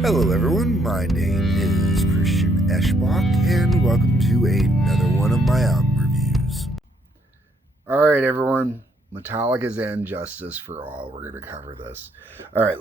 Hello everyone, my name is Christian Eschbach, and welcome to another one of my album reviews. Alright everyone, Metallica's And Justice for All, we're going to cover this. Alright,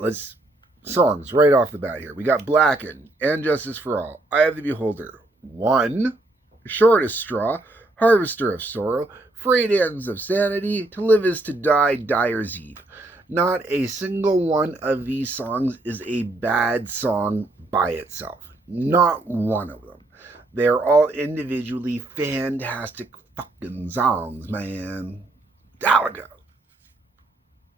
songs right off the bat here. We got Blackened, And Justice for All, Eye of the Beholder, One, Shortest Straw, Harvester of Sorrow, Frayed Ends of Sanity, To Live Is to Die, Dyer's Eve. Not a single one of these songs is a bad song by itself. Not one of them. They're all individually fantastic fucking songs, man. Metallica.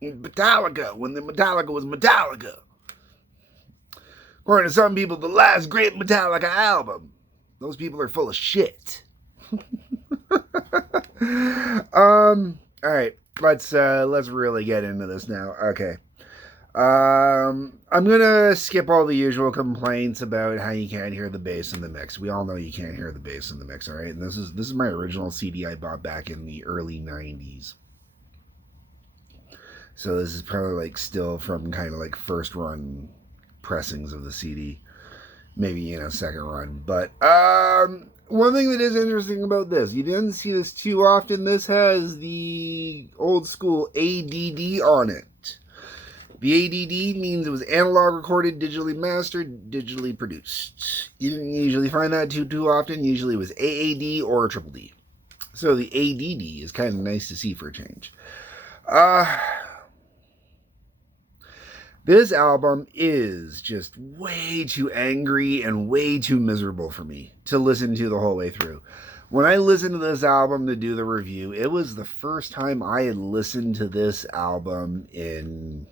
Metallica, when the Metallica was Metallica. According to some people, the last great Metallica album. Those people are full of shit. Alright. Let's really get into this now. Okay. I'm gonna skip all the usual complaints about how you can't hear the bass in the mix. We all know you can't hear the bass in the mix, all right? And this is my original CD I bought back in the early 90s. So this is probably like still from kind of like first run pressings of the CD. Maybe, second run. But one thing that is interesting about this, you didn't see this too often. This has the old school ADD on it. The ADD means it was analog recorded, digitally mastered, digitally produced. You didn't usually find that too often. Usually it was AAD or Triple D. So the ADD is kind of nice to see for a change. This album is just way too angry and way too miserable for me to listen to the whole way through. When I listened to this album to do the review, it was the first time I had listened to this album in,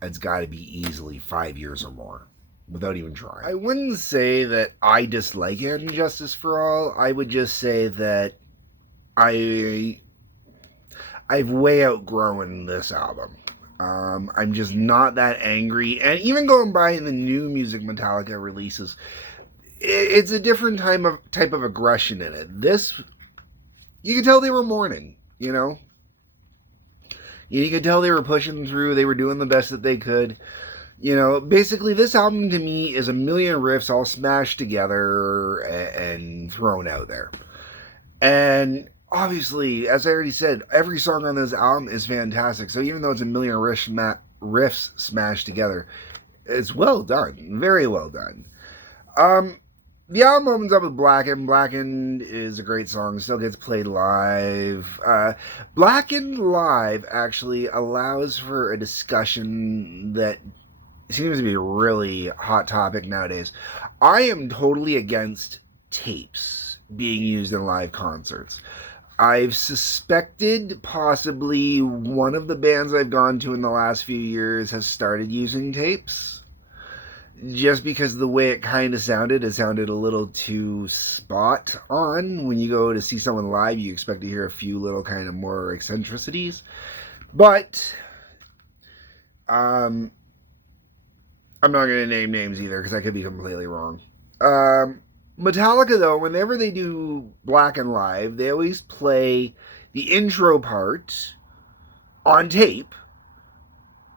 it's got to be easily 5 years or more, without even trying. I wouldn't say that I dislike And Justice for All. I would just say that I've way outgrown this album. I'm just not that angry. And even going by the new music Metallica releases, it's a different type of aggression in it. This, you could tell they were mourning, You could tell they were pushing through. They were doing the best that they could. Basically this album to me is a million riffs all smashed together and thrown out there. And obviously, as I already said, every song on this album is fantastic. So even though it's a million riffs smashed together, it's well done. Very well done. The album opens up with Blackened. Blackened is a great song. Still gets played live. Blackened live actually allows for a discussion that seems to be a really hot topic nowadays. I am totally against tapes being used in live concerts. I've suspected possibly one of the bands I've gone to in the last few years has started using tapes. Just because the way it kind of sounded, it sounded a little too spot on. When you go to see someone live, you expect to hear a few little kind of more eccentricities. But I'm not going to name names either because I could be completely wrong. Metallica, though, whenever they do Blackened live, they always play the intro part on tape,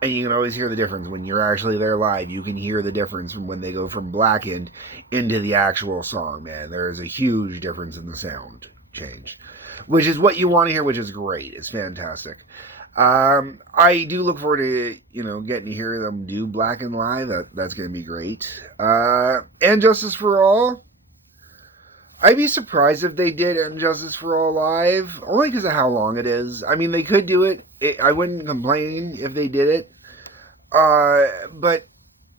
and you can always hear the difference. When you're actually there live, you can hear the difference from when they go from Blackened into the actual song, man. There is a huge difference in the sound change, which is what you want to hear, which is great. It's fantastic. I do look forward to, getting to hear them do Blackened live. That's going to be great. And Justice for All, I'd be surprised if they did And Justice for All live, only because of how long it is. I mean, they could do it. I wouldn't complain if they did it. But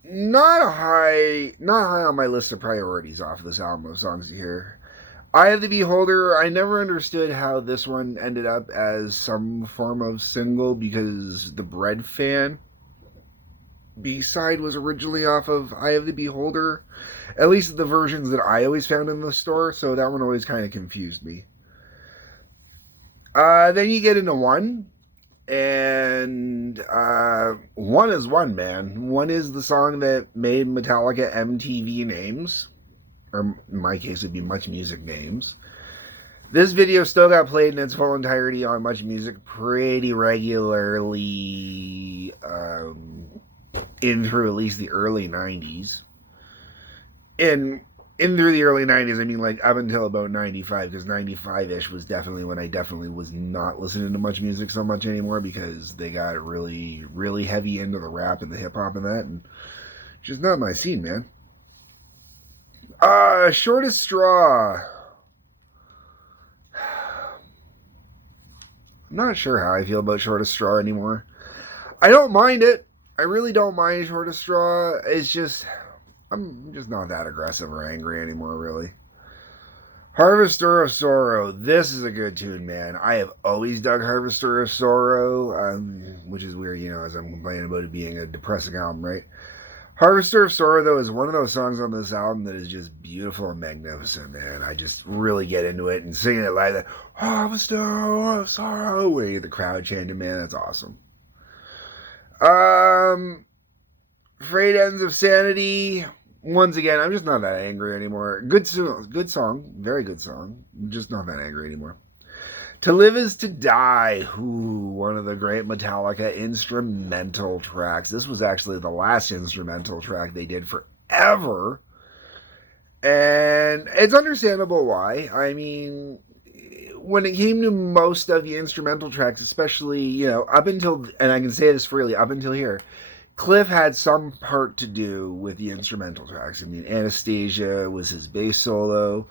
not high on my list of priorities off this album of songs to hear. Eye of the Beholder, I never understood how this one ended up as some form of single because the Bread Fan B-side was originally off of Eye of the Beholder. At least the versions that I always found in the store, so that one always kind of confused me. Then you get into One, and One is One, man. One is the song that made Metallica MTV names, or in my case it'd be Much Music names. This video still got played in its full entirety on Much Music pretty regularly in through at least the early 90s. And in through the early 90s, I mean, like, up until about 95, because 95-ish was definitely when I definitely was not listening to much music so much anymore, because they got really, really heavy into the rap and the hip-hop and that, and just not my scene, man. Shortest straw. I'm not sure how I feel about shortest straw anymore. I don't mind it. I really don't mind shortest straw. It's just, I'm just not that aggressive or angry anymore, really. Harvester of Sorrow. This is a good tune, man. I have always dug Harvester of Sorrow, which is weird, as I'm complaining about it being a depressing album, right? Harvester of Sorrow, though, is one of those songs on this album that is just beautiful and magnificent, man. I just really get into it and singing it like that. Harvester of Sorrow, where you get the crowd chanting, man, that's awesome. Frayed Ends of Sanity. Once again, I'm just not that angry anymore. Good song, very good song. I'm just not that angry anymore. To Live Is to Die. Ooh, one of the great Metallica instrumental tracks. This was actually the last instrumental track they did forever. And it's understandable why. I mean, when it came to most of the instrumental tracks, especially, up until, and I can say this freely, up until here, Cliff had some part to do with the instrumental tracks. I mean, Anastasia was his bass solo.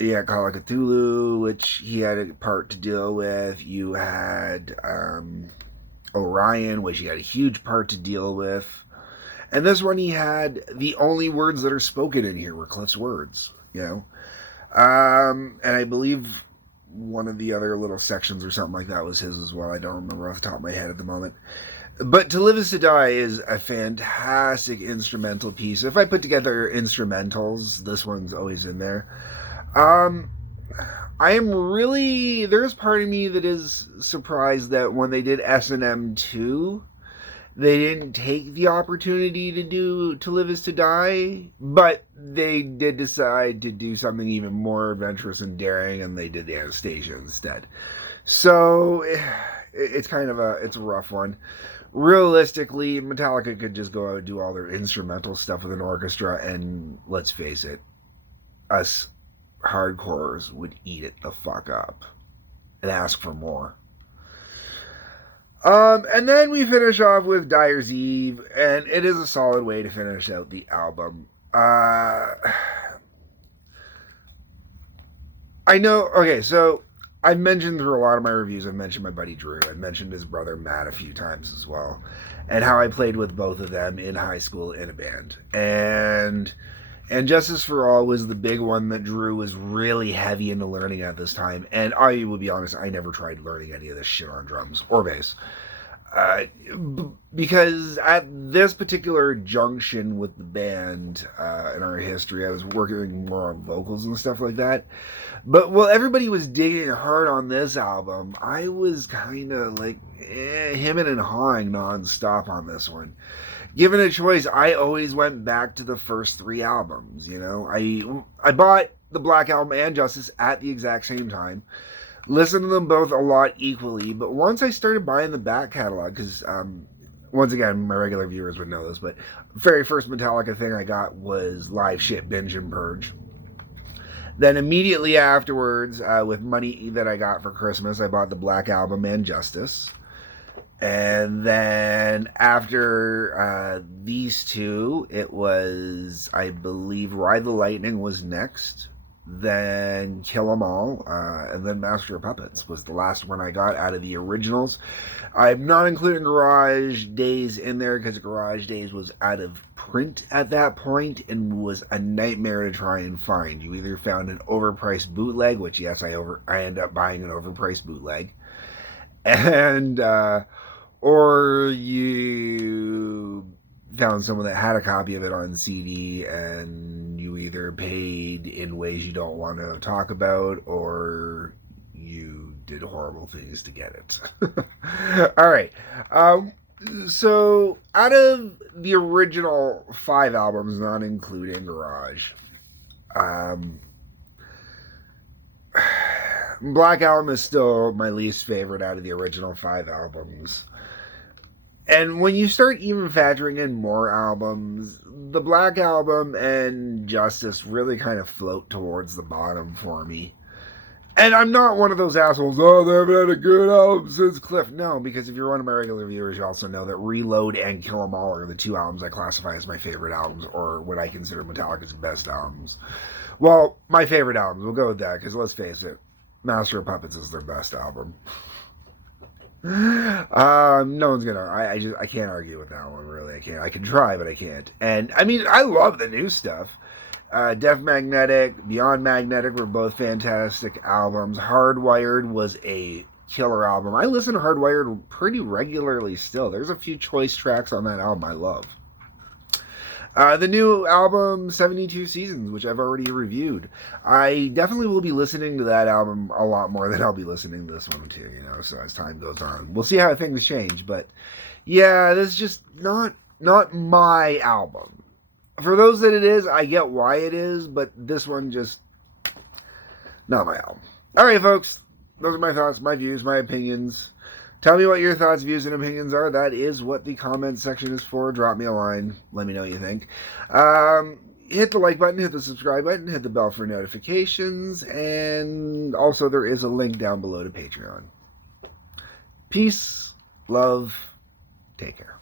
You Call of Cthulhu, which he had a part to deal with. You had Orion, which he had a huge part to deal with. And this one, he had the only words that are spoken in here were Cliff's words, And I believe one of the other little sections or something like that was his as well. I don't remember off the top of my head at the moment. But To Live Is to Die is a fantastic instrumental piece. If I put together instrumentals, this one's always in there. I am really, there's part of me that is surprised that when they did S&M 2, they didn't take the opportunity to do To Live Is to Die, but they did decide to do something even more adventurous and daring, and they did the Anastasia instead. So it's kind of it's a rough one. Realistically, Metallica could just go out and do all their instrumental stuff with an orchestra, and let's face it, us hardcores would eat it the fuck up and ask for more. And then we finish off with Dyer's Eve, and it is a solid way to finish out the album. I know, okay, so I've mentioned through a lot of my reviews, I've mentioned my buddy Drew, I've mentioned his brother Matt a few times as well, and how I played with both of them in high school in a band. And Justice for All was the big one that Drew was really heavy into learning at this time. And I will be honest, I never tried learning any of this shit on drums or bass. Because at this particular junction with the band in our history, I was working more on vocals and stuff like that. But while everybody was digging hard on this album, I was kind of like hemming and hawing nonstop on this one. Given a choice, I always went back to the first three albums. I bought the Black Album and Justice at the exact same time. Listened to them both a lot equally, but once I started buying the back catalog, because once again, my regular viewers would know this, but very first Metallica thing I got was Live Shit, Binge and Purge. Then immediately afterwards, with money that I got for Christmas, I bought the Black Album and Justice. And then after these two, it was, I believe, Ride the Lightning was next. Then Kill 'Em All, and then Master of Puppets was the last one I got out of the originals. I'm not including Garage Days in there because Garage Days was out of print at that point and was a nightmare to try and find. You either found an overpriced bootleg, which yes, I ended up buying an overpriced bootleg, and or you found someone that had a copy of it on CD and you either paid in ways you don't want to talk about or you did horrible things to get it. All right. So out of the original 5 albums, not including Garage, Black Album is still my least favorite out of the original 5 albums. And when you start even factoring in more albums, the Black Album and Justice really kind of float towards the bottom for me. And I'm not one of those assholes, oh, they haven't had a good album since Cliff. No, because if you're one of my regular viewers, you also know that Reload and Kill 'Em All are the two albums I classify as my favorite albums, or what I consider Metallica's best albums. Well, my favorite albums, we'll go with that, because let's face it, Master of Puppets is their best album. No one's gonna. I can't argue with that one. Really, I can't. I can try, but I can't. And I mean, I love the new stuff. Death Magnetic, Beyond Magnetic were both fantastic albums. Hardwired was a killer album. I listen to Hardwired pretty regularly still. There's a few choice tracks on that album I love. The new album, 72 Seasons, which I've already reviewed. I definitely will be listening to that album a lot more than I'll be listening to this one too, you know, so as time goes on. We'll see how things change, but yeah, this is just not my album. For those that it is, I get why it is, but this one just not my album. Alright, folks, those are my thoughts, my views, my opinions. Tell me what your thoughts, views, and opinions are. That is what the comment section is for. Drop me a line. Let me know what you think. Hit the like button, hit the subscribe button, hit the bell for notifications, and also there is a link down below to Patreon. Peace, love, take care.